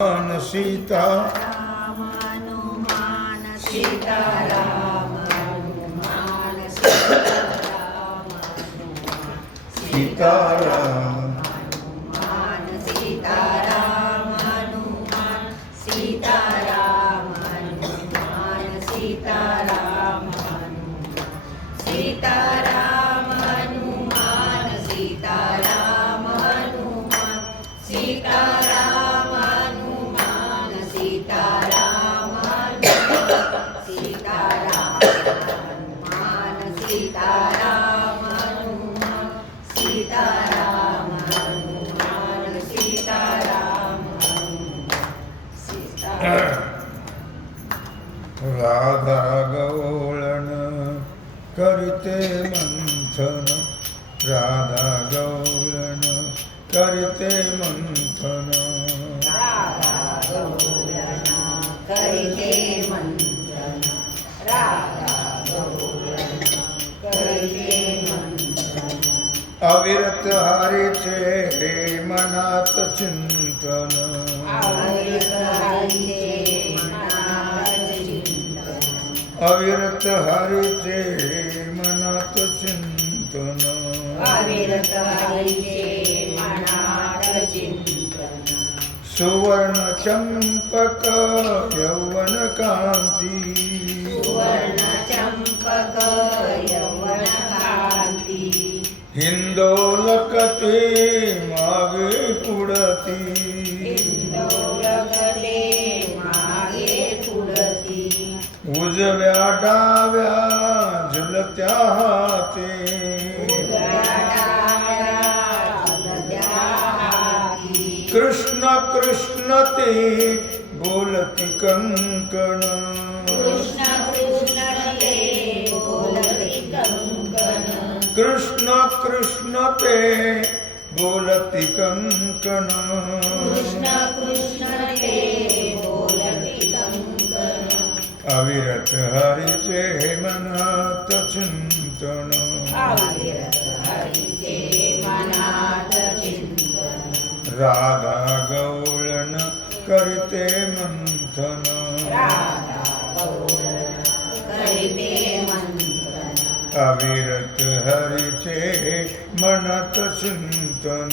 રામાન સીતા સીતારામ સીતારામ સીતા રાધા ગૌળણ કરતે મંથન રાધા ગૌળણ કરતે મંથન. અવિરત હારે છે હે મનાત ચિંતન. अविरत हरीचे हे मनात चिंतन अविरत हरिते मनात चिंतन सुवर्ण चंपक यौवन कांती सुवर्ण चंपक यवन कांती हिंदोलकते मागे पुढती उजव्या डाव्या झुलत्या हाते कृष्ण कृष्ण ते बोलती कंकण. कृष्ण कृष्ण ते बोलती कंकण. कृष्ण कृष्ण ते અવિરત હરિ જે મનાત ચિંતન રાધા ગૌળન કરતે મંથન અવિરત હરિ છે મનત ચિંતન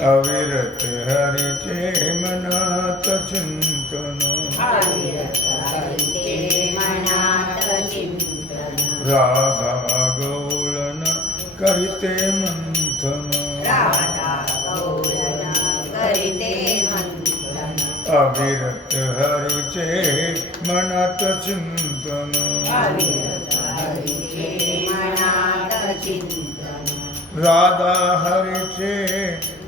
અવિરત હરિ જે મનાત ચિંતનો રાધા ગૌલન કરિતે મંથન અવિરત હરુ જે મનાત ચિંતન રાધા હરિ છે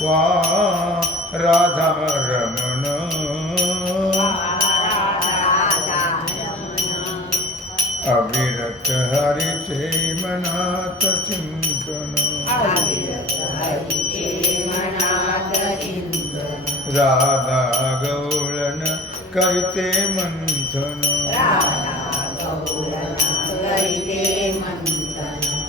वा राधा रमण. अविरत मनात चिंतन. राधा गौळन करते मंथन.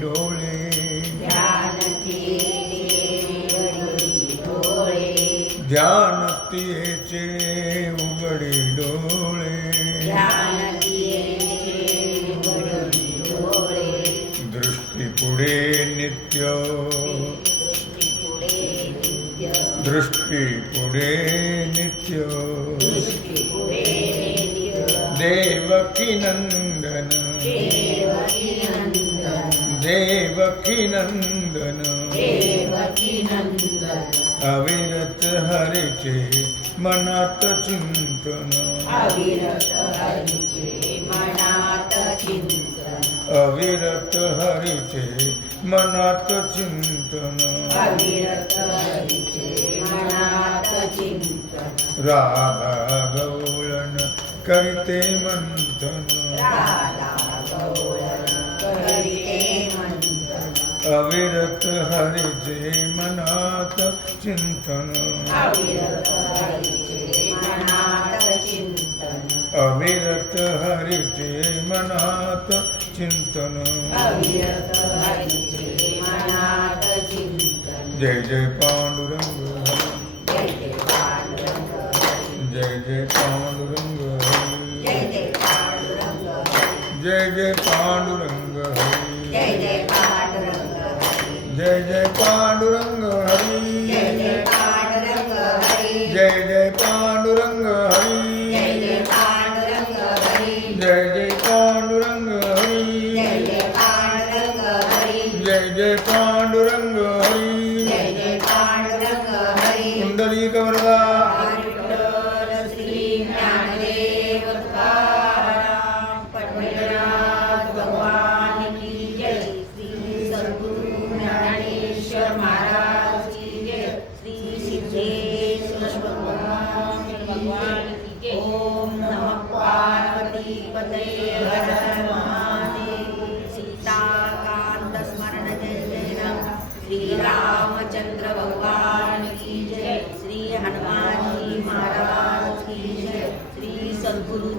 डोळे. ध्यान तियेचे उघडे डोळे. दृष्टी पुढे नित्य. दृष्टी पुढे नित्य. देवकी नंदन. देवकी नंदन अविरत हरिचे मनात चिंतन अविरत हरिचे मनात चिंतन राधा गौळन करिते मंथन अविरत हरि जे मनात चिंतन। अविरत हरि जे मनात चिंतन जय जय पांडुरंग जय जय पांडुरंग जय जय पांडुरंग जय हरी जय पांडुरंग हरी जय जय पांडुरंग